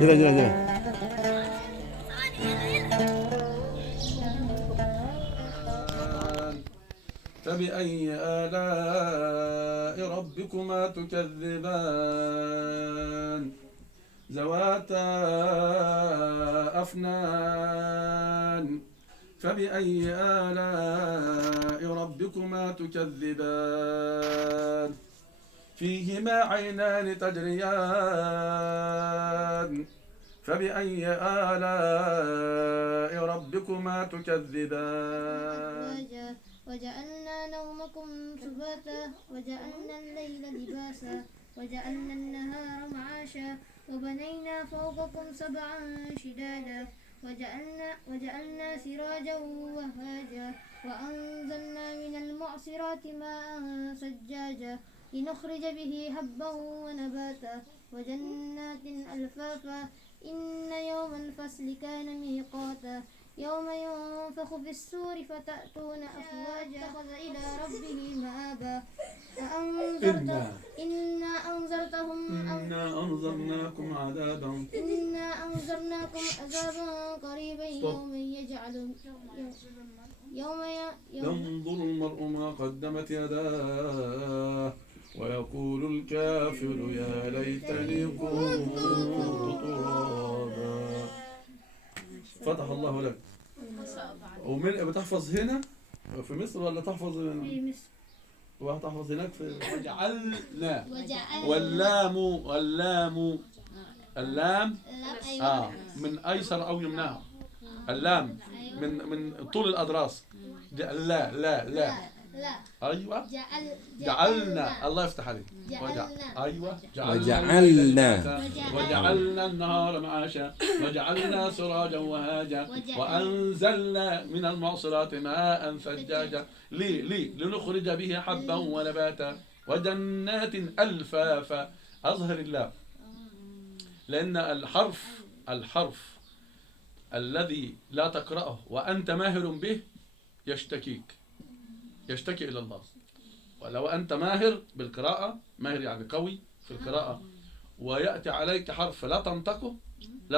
جلا جلا جلا. فبأي آلاء ربكما تكذبان ذواتا أفنان فبأي آلاء ربكما تكذبان فيهما عينان تجريان فبأي آلاء ربكما تكذبان وجعلنا نومكم سباتا وجعلنا الليل لباسا وجعلنا النهار معاشا وبنينا فوقكم سبعا شدادا وجعلنا سراجا وهاجا وأنزلنا من المعصرات ماء ثجاجا لنخرج به حبا ونباتا وجنات ألفافا إن يوم الفصل كان ميقاتا يوم ينفخ في السور فتأتون أفواجا اتخذ إلى ربه مآبا إنا أنذرناكم عذابا قريبا ينظر المرء ما قدمت يداه ويقول الكافر يا ليتني كنت ترابا. فتح الله لك. بتحفظ هنا في مصر ولا تحفظ في مصر؟ وهتحفظ هناك في وجعلنا اللام من ايسر او يمنع. اللام من طول الاضراس. لا لا لا ايوه جعلنا. الله يفتح عليك. ايوه وجعلنا النهار معاشا وجعلنا سراجا وهاجا وانزلنا من المعصرات ماء ثجاجا لنخرج به حبا ونباتا وجنات الفافا. اظهر الله، لان الحرف الذي لا تقرأه وأنت ماهر به يشتكي إلى الله. ولو أنت ماهر بالقراءة، ماهر يعني قوي في القراءة، ويأتي عليك حرف لا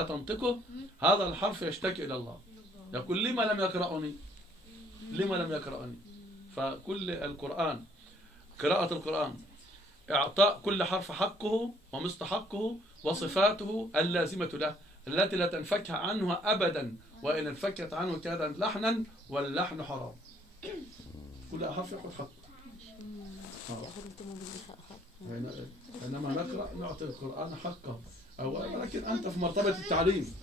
تنطقه هذا الحرف يشتكي إلى الله، يقول لما لم يقرأني. فكل القرآن، قراءة القرآن، إعطاء كل حرف حقه ومستحقه وصفاته اللازمة له التي لا تنفك عنها أبدا، وإن انفكت عنه كان لحنا واللحن حرام. كل حرف يأخذ حقه. إنما نقرأ نعطي القرآن حقه، ولكن أنت في مرتبة التعليم.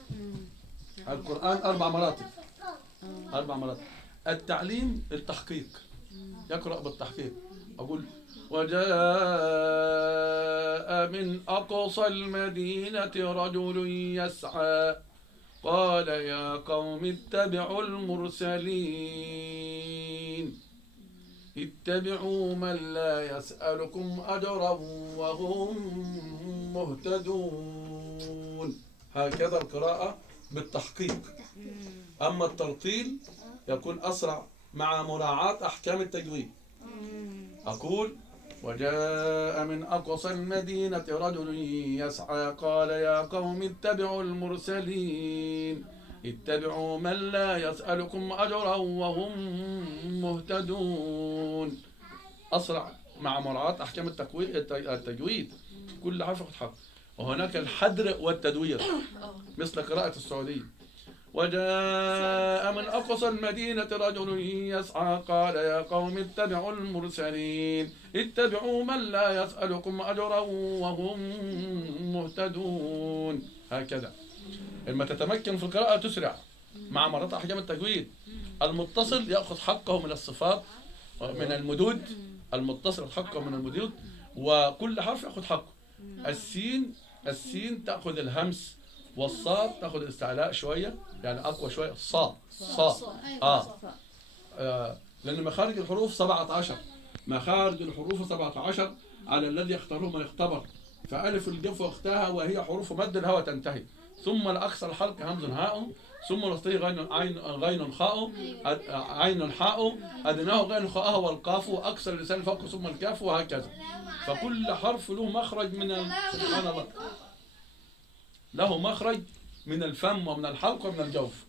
القرآن 4 مراتب. التعليم التحقيق، يقرأ بالتحقيق. أقول وجاء من أقصى المدينة رجل يسعى قال يا قوم اتبعوا المرسلين اتبعوا من لا يسألكم أجرا وهم مهتدون. هكذا القراءة بالتحقيق. أما الترتيل يكون أسرع مع مراعاة أحكام التجويد. أقول وجاء من أقصى المدينة رجل يسعى قال يا قوم اتبعوا المرسلين اتبعوا من لا يسألكم أجرا وهم مهتدون. أسرع مع مراعاة أحكام التجويد. كل حرف ياخد حق. وهناك الحدر والتدوير مثل قراءة السعودية. وجاء من أقصى المدينة رجل يسعى قال يا قوم اتبعوا المرسلين اتبعوا من لا يسألكم أجرا وهم مهتدون. هكذا لما تتمكن في القراءة تسرع مع مرات أحكام التجويد. المتصل يأخذ حقه من الصفات من المدود. المتصل حقه من المدود وكل حرف ياخد حقه. السين تاخذ الهمس، والصاد تاخذ الاستعلاء شويه، يعني اقوى شويه. الصاد لان مخارج الحروف 17. مخارج الحروف 17 على الذي يختاره من اختبر. فالف الجوف واختها وهي حروف مد الهوى تنتهي، ثم لاقصى الحلق همز هاء، ثم الوسطي غين خاء، عين حاء، ادناه غين خاء والقاف، واكثر اللسان فوق ثم الكاف، وهكذا. فكل حرف له مخرج سبحان الله، له مخرج من الفم ومن الحلق ومن الجوف.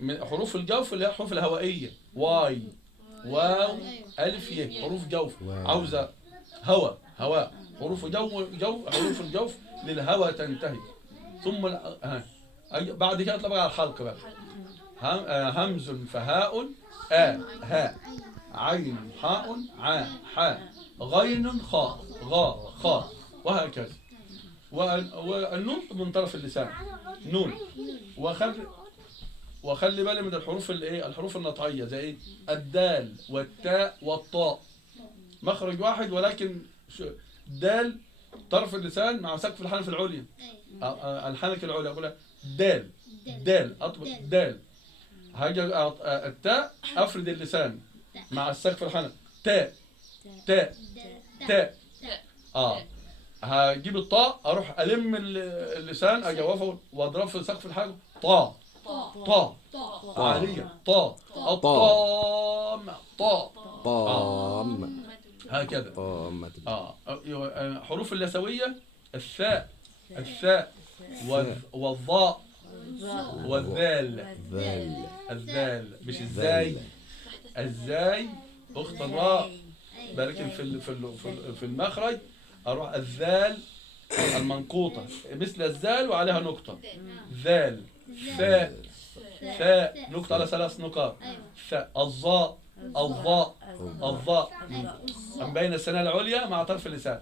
من حروف الجوف اللي هي الحروف الهوائيه، واي واو الف ي، حروف جوف عاوزه هواء. حروف حروف الجوف للهواء تنتهي. ثم بعد كده اطلع على الحلق بقى. همز فهاء هاء، عين حاء حاء، غين خاء، وهكذا. والنون من طرف اللسان نون. وخلي بالي من الحروف الحروف النطعيه زي ايه؟ الدال والتاء والطاء، مخرج واحد ولكن دال طرف اللسان مع سقف الحنك العليا. الحنك العليا اقولها دال اطبق دال. هاجي التاء افرد اللسان مع السقف الحنك تاء. هجيب الطاء اروح الم اللسان اجوفه واضرب في سقف الحنك طاء عالية الطام هكذا. حروف اللثوية الثاء والضاء والذال. مش الزاي اخت الراء، لكن في المخرج اروح الذال المنقوطة مثل الزال وعليها نقطة، ذال ثاء نقطة على 3 نقاط، الظاء من بين السنة العليا مع طرف اللسان،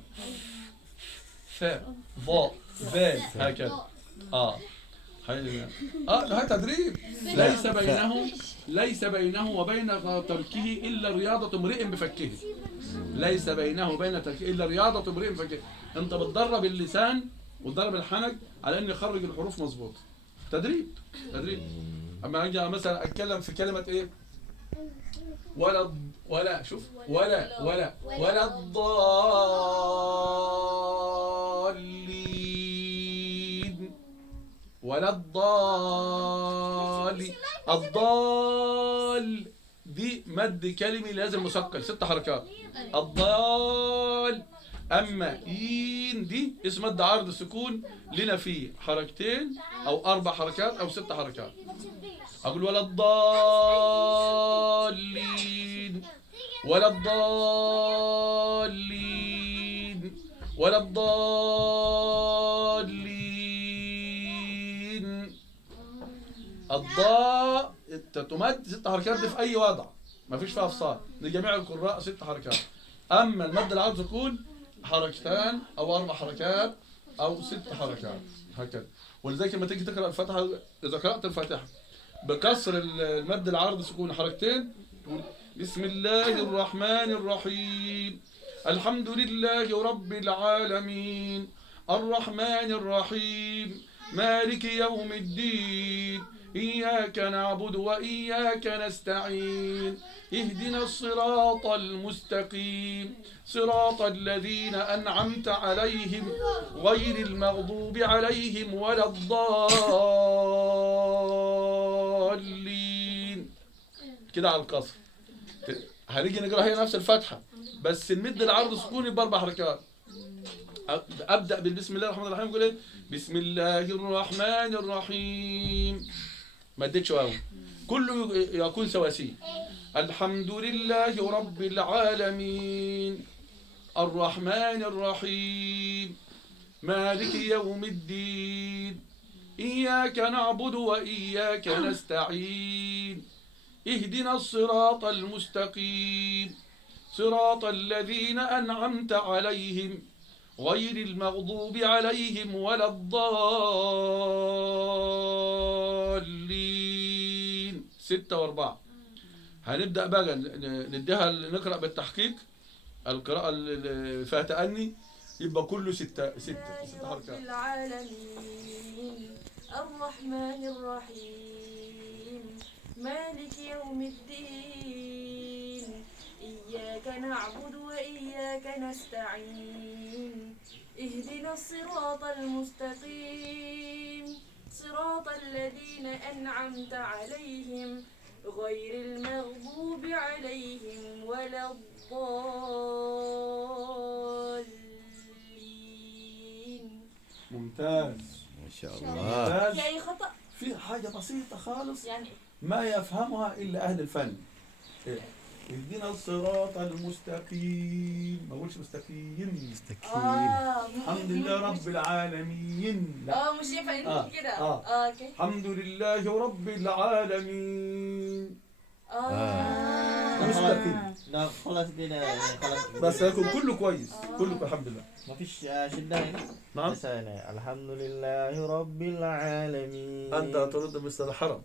ثاء ضاء ذال هكذا. هاي تدريب. ليس بينه وبين تركه إلا رياضة امرئ بفكه. ليس بينه وبين تركه إلا رياضة امرئ بفكه. أنت بتدرب اللسان وتدرب الحنك على أن يخرج الحروف مظبوط. تدريب. أما أجي مثلا أتكلم في كلمة إيه؟ ولا شوف ولا الضالين الضال دي مد كلمي لازم مثقل 6 حركات. الضال. أما إين دي اسم مد عرض سكون لنا فيه حركتين أو 4 حركات أو 6 حركات. أقول ولا الضالين ولا الضالين ولا الضالين. الضاء تمد 6 حركات دي في أي وضع، ما فيش فيها افصال لجميع القراء 6 حركات. أما المد العرض سكون حركتان أو 4 حركات أو 6 حركات هكذا. ولذلك لما تيجي تقرأ الفاتحة إذا قرأت الفاتحة بكسر المد العرض سكون حركتين تقول بسم الله الرحمن الرحيم الحمد لله رب العالمين الرحمن الرحيم مالك يوم الدين إياك نعبد وإياك نستعين اهدنا الصراط المستقيم صراط الذين أنعمت عليهم غير المغضوب عليهم ولا الضالين. كده على القصر. هنيجي نقرأ هي نفس الفتحة بس المد العرض سكوني ب4 حركات. أبدأ بالبسم الله الرحمن الرحيم أقول إيه؟ بسم الله الرحمن الرحيم ما اديتش واو كله يكون سواسي. الحمد لله رب العالمين الرحمن الرحيم مالك يوم الدين إياك نعبد وإياك نستعين اهدنا الصراط المستقيم صراط الذين أنعمت عليهم غير المغضوب عليهم ولا الضالين. 6 و4. هنبدأ بقى نديها نقرأ بالتحقيق القراءة اللي فيها تأني يبقى كله ست رب حركات. العالمين الرحمن الرحيم مالك يوم الدين إياك نعبد وإياك نستعين اهدنا الصراط المستقيم صراط الذين أنعمت عليهم غير المغضوب عليهم ولا الضالين. ممتاز ما شاء الله. ممتاز. يعني خطأ في حاجة بسيطة خالص يعني ما يفهمها إلا أهل الفن. إيه؟ اهدنا الصراط المستقيم، ما أقولش مستقيم. الحمد لله رب العالمين، لا مش ينفع آه، نقول كده. آه. اوكي. الحمد لله رب العالمين. مستقيم. لا خلاص كده يعني خلاص. بس يكون كله كويس، كله الحمد لله. ما فيش شدة هنا. نعم. بس هنا الحمد لله رب العالمين. أنت ترد مثل الحرم.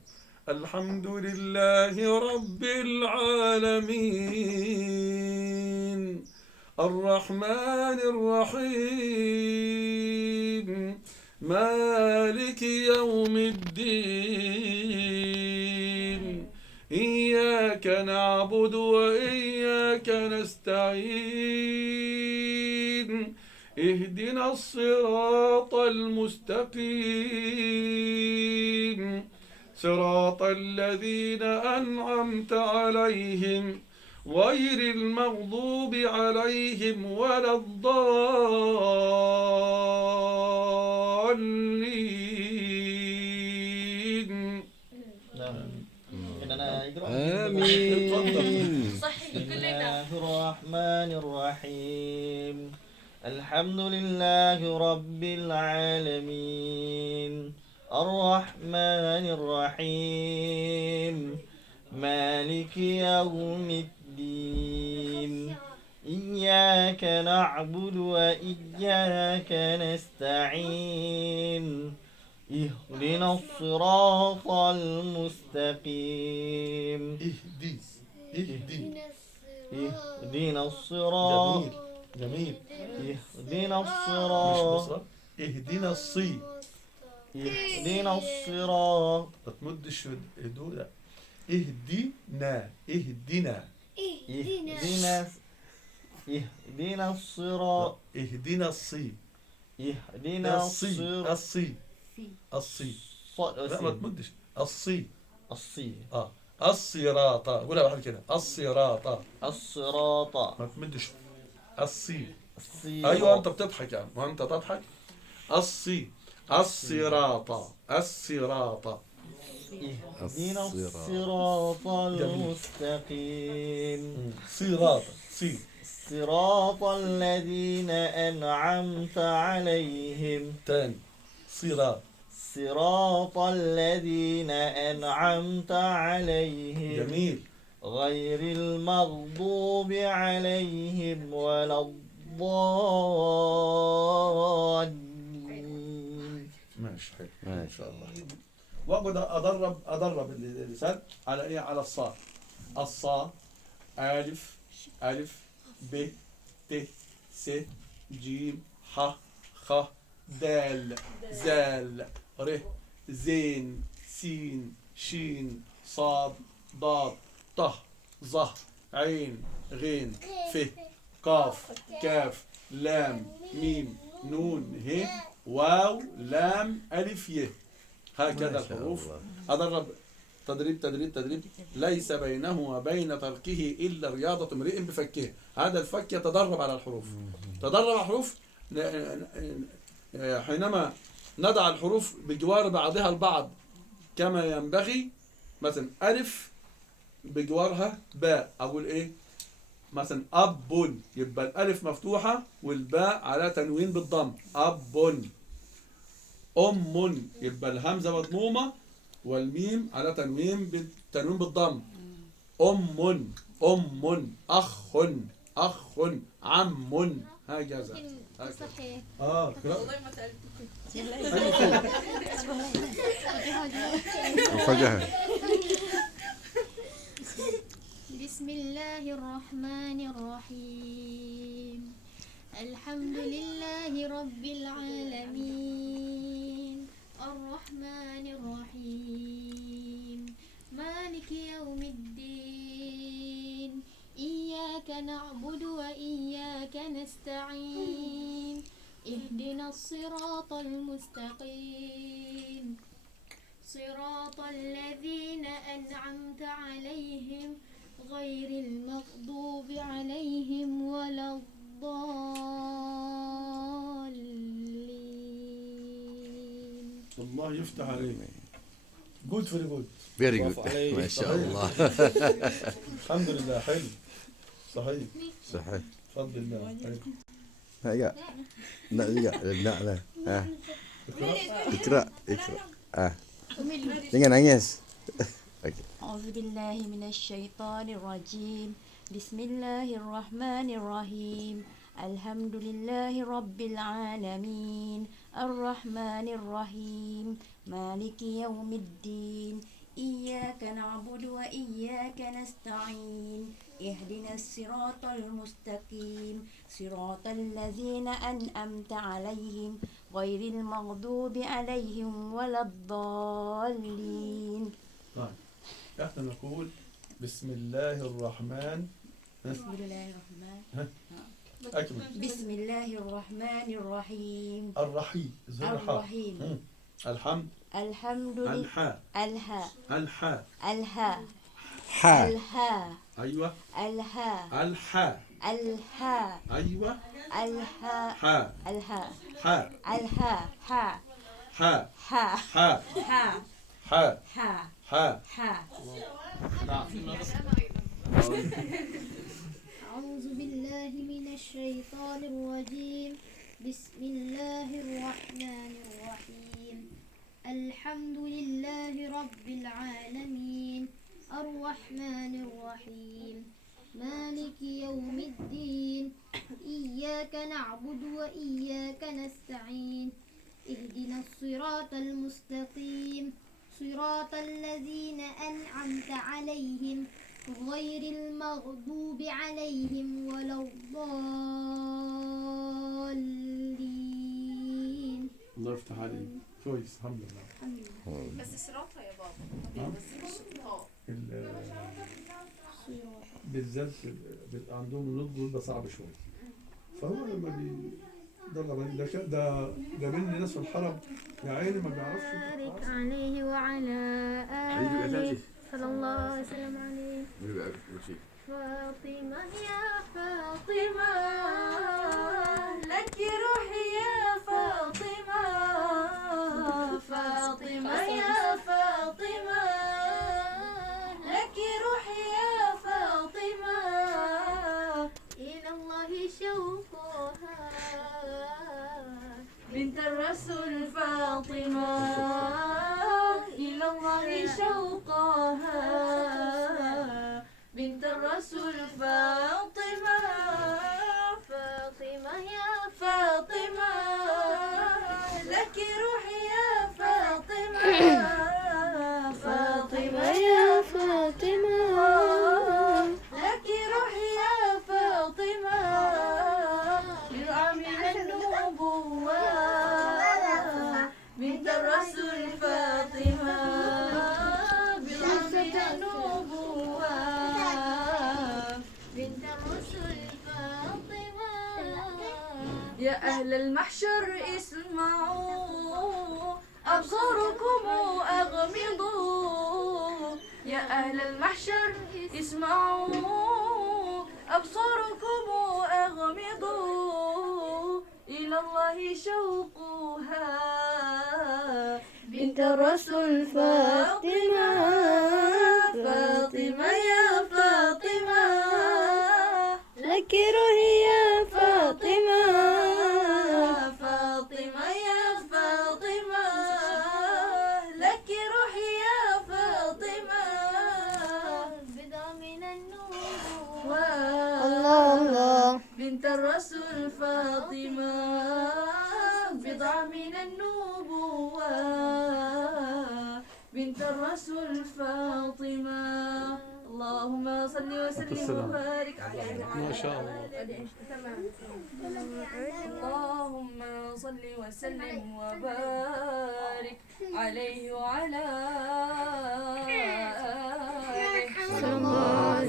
الحمد لله رب العالمين الرحمن الرحيم مالك يوم الدين إياك نعبد وإياك نستعين اهدنا الصراط المستقيم صراط الذين أنعمت عليهم غير المغضوب عليهم ولا الضالين. نعم. إننا يقرأ. آمين. صحيح بسم كلنا. الله الرحمن الرحيم الحمد لله رب العالمين الرحمن الرحيم مالك يوم الدين إياك نعبد وإياك نستعين اهدنا الصراط المستقيم اهدنا الصراط جميل اهدنا مش الصراط بصرة. اهدنا الصي اهدنا الصراط ما تمدش هدوء لا. اهدنا اهدنا اهدنا الصراط اهدنا الصي اهدنا الصي الصي لا ما تمدش الصي الصي الصراط قولها بعد كده الصراط الصراط ما تمدش الصي الصي ايوه انت بتضحك يعني وانت تضحك الصي الصراط اهدنا الصراط المستقيم صراط صراط الذين أنعمت عليهم تاني صراط الذين أنعمت عليهم جميل غير المغضوب عليهم ولا الضالين. ماشي حلو ماشي. ان شاء الله. واقعد ادرب اللسان على ايه؟ على الصاد. الصاد الف ب ت س ج ح خ دال زال ر زين سين شين صاد ضاد ط ظ عين غين ف قاف كاف لام ميم نون ه واو لام ألف ي. هكذا ما شاء الحروف. الله. أدرب تدريب ليس بينه وبين تركه إلا رياضة امرئ بفكه. هذا الفك يتدرب على الحروف. تدرب على الحروف حينما نضع الحروف بجوار بعضها البعض كما ينبغي. مثلا ألف بجوارها باء أقول إيه؟ مثلا أب يبقى الألف مفتوحة والباء على تنوين بالضم أب. أم يبقى الهمزة مضمومة والميم على تنوين بالضم أم أخ عم هكذا. صحيح. والله ما سألت. مفاجأة. بسم الله الرحمن الرحيم الحمد لله رب العالمين الرحمن الرحيم مالك يوم الدين إياك نعبد وإياك نستعين اهدنا الصراط المستقيم صراط الذين أنعمت عليهم غير المغضوب عليهم ولا الضالين. الله يفتح عليك. جود فيري جود. فيري برافو جود عليك. ما شاء الله. الحمد لله حلو. صحيح. صحيح. بفضل الله حلو. هيا لا لا لا ها اقرأ jangan nangis. أعوذ بالله من الشيطان الرجيم بسم الله الرحمن الرحيم الحمد لله رب العالمين الرحمن الرحيم مالك يوم الدين إياك نعبد وإياك نستعين اهدنا الصراط المستقيم صراط الذين أنعمت عليهم غير المغضوب عليهم ولا الضالين. طيب احنا نقول بسم الله الرحمن. بسم الله الرحمن أكمل. بسم الله الرحمن الرحيم الرحيم. الرحيم الحمد. الحمد لله الحاء. الها الحاء. الها حا الها أيوة. الها الحاء. الها أيوة. الها حاء. الها حاء. الها ها حاء. ها حاء. ها حاء. ها حاء. ها أعوذ بالله من الشيطان الرجيم بسم الله الرحمن الرحيم الحمد لله رب العالمين الرحمن الرحيم مالك يوم الدين إياك نعبد وإياك نستعين اهدنا الصراط المستقيم صراط الذين أنعمت عليهم غير المغضوب عليهم ولا الضالين. الله يفتح عليك. كويس الحمد لله. بس صراطها يا بابا بس مش الطاء. بالذات بيبقى عندهم النطق بيبقى صعب شويه. فهو لما بيدرب ده مني ناس في الحرم يا عيني ما بيعرفش. بارك عليه وعلى آله صلى الله وسلم عليه. فاطمة يا فاطمة لك روحي يا فاطمة فاطمة يا فاطمة لك روحي يا فاطمة إلى الله شوقها بنت الرسول فاطمة إلى الله شوقها بنت الرسول فاطمة فاطمة يا فاطمة لك روحي يا فاطمة فاطمة يا فاطمة لك روحي يا فاطمة بضع من النبوة بنت الرسول فاطمة بضع من النبوة بنت الرسل فاطمة. يا أهل المحشر اسمعوا أبصاركم أغمضوا يا أهل المحشر اسمعوا أبصاركم أغمضوا إلى الله شوقها بنت الرسول فاطمة فاطمة يا فاطمة لك روحي يا فاطمة فاطمة يا فاطمة لك روحي يا فاطمة بضع من النور. الله بنت الرسول فاطمة بضع من النبوة بنت الرسول فاطمة اللهم صل وسلم وبارك عليه ما شاء الله. اللهم صل وسلم وبارك عليه وعلى آله صلى الله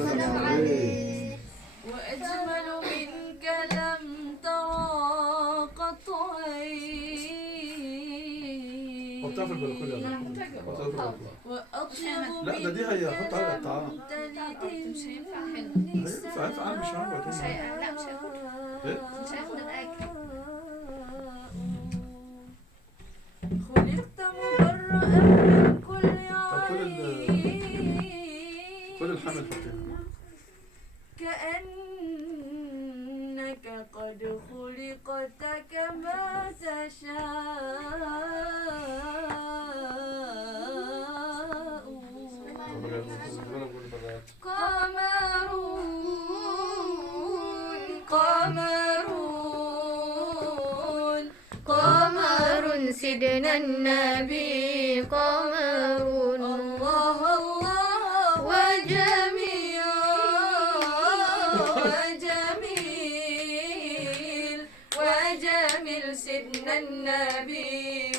عليه. وأجمل منك لم ترى قط عين حطها في البلكونه. وأطيب لا ده دي هي حطها على الطعام. مش هينفع حلو. هينفع مش عارفه. لا مش هياخد. مش هياخد الأكل. خلقت مبرأ من كل عيب كل الحمل حطيها. كأنك قد خلقت كما تشاء قمر سيدنا النبي قمر. الله الله وجميل سيدنا النبي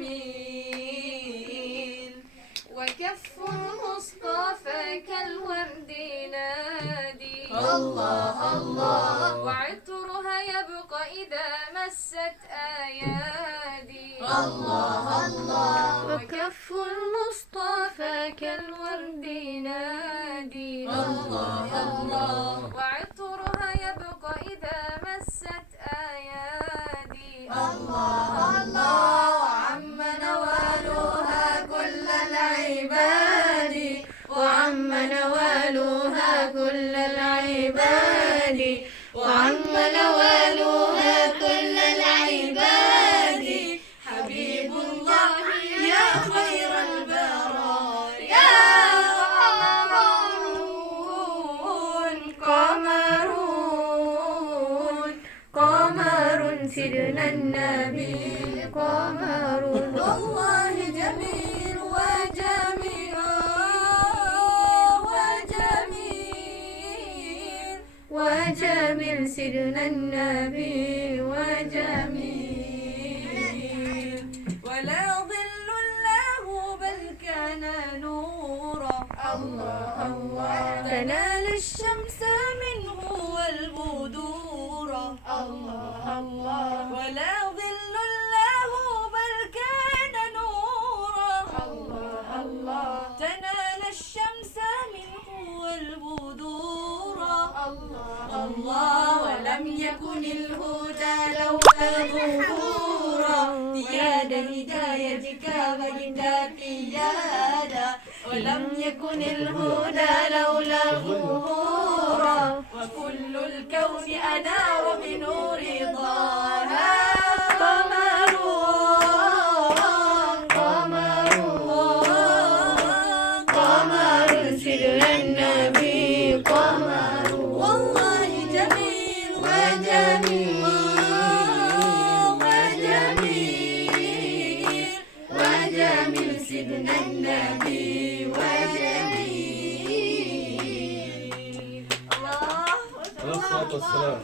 وجميل وكف المصطفى كالورد نادي الله الله وعطرها يبقى إذا مست أيادي الله الله وكف المصطفى كالورد نادي الله الله وعطرها يبقى إذا مست أيادي الله الله وعم نوالها كل العباد وعم نوالها كل العباد وعم نوالها كل العباد حبيب الله يا خير البرايا قمر سيدنا النبي قمر. والله جميل وجميل سيدنا النبي وجميل ولا ظل له بل كان نورا الله الله تنال الشمس منه والبدور الله الله ولا ظل له بل كان نورا الله الله تنال الشمس منه والبدور الله الله ولم يكن الهدى لولا ظهورا زياد هدايتك وجدا قيادا ولم يكن الهدى لولا ظهورا وكل الكون أنار بنور طه قمر سيدنا النبي قمر. والله جميل وجميل سيدنا النبي وجميل. الصلاة والسلام.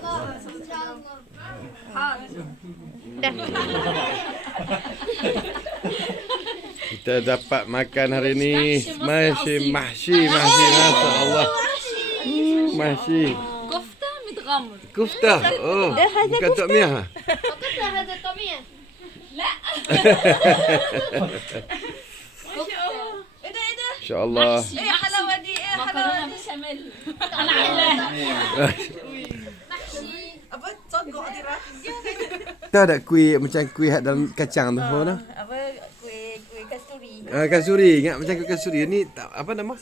Kita dapat makan hari ni mahsyi Masya Allah. Mahsyi. كفتة متغمر. Kufta. Oh, bukan tok miah. فقط هذا طبيعي. Insya Allah. يا حلاوة دي يا حلاوة بشاميل. أنا apa congkok tira? Tahu tak kuih macam kuih dalam kacang tu apa nama? Apa kuih kasturi. Kasuri, ingat macam kuih kasuri. Ni tak apa nama?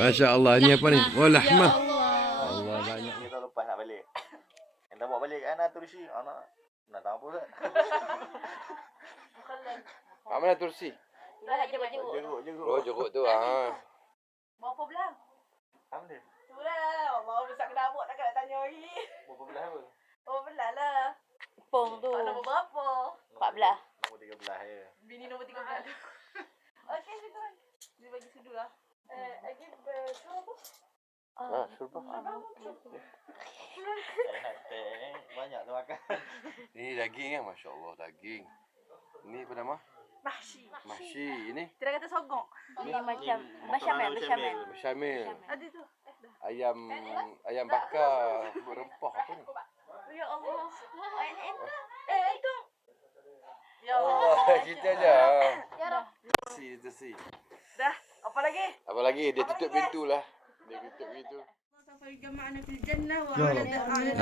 Masya Allah, ni apa ni? Oh, lahmah. Allah banyak. Kita lepas nak balik. Yang tak bawa balik kan Tursi. Anak nak tahu apa tak? Kat mana Tursi? Jeruk. Oh, jeruk tu. Ah. Berapa belah? Apa dia? Itulah. Allah besar kena buat tak nak tanya lagi. Berapa belah apa? Berapa belah lah? Pong tu. Nombor berapa? 14. Nombor 13 je. Bini nombor 13. Okey, syukran. Dia bagi sudu lah. Agib syurba. Syurba. Enak teh. Banyak tu makan. Ini daging kan, Masya Allah daging. Ini apa nama? Mahshi. Mahshi ini. Tidak kata sogong. Ini macam bechamel, bechamel. Besyamil. Ada tu. Ayam bakar berempah apa ni? Ya Allah. Itu. Ya Allah. Oh, kita aja. Ya Rob. Itu si. Dah. Apa lagi? Apa lagi? Dia tutup pintu lah. Dia tutup pintu. يجمعنا في الجنة وعلى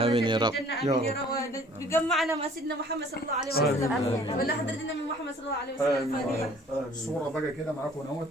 آمين يا رب. الجنة آمين يا رب يجمعنا مع سيدنا محمد صلى الله عليه وسلم ولا حضرتنا من محمد صلى الله عليه وسلم صورة بقى كده معاكم اهوت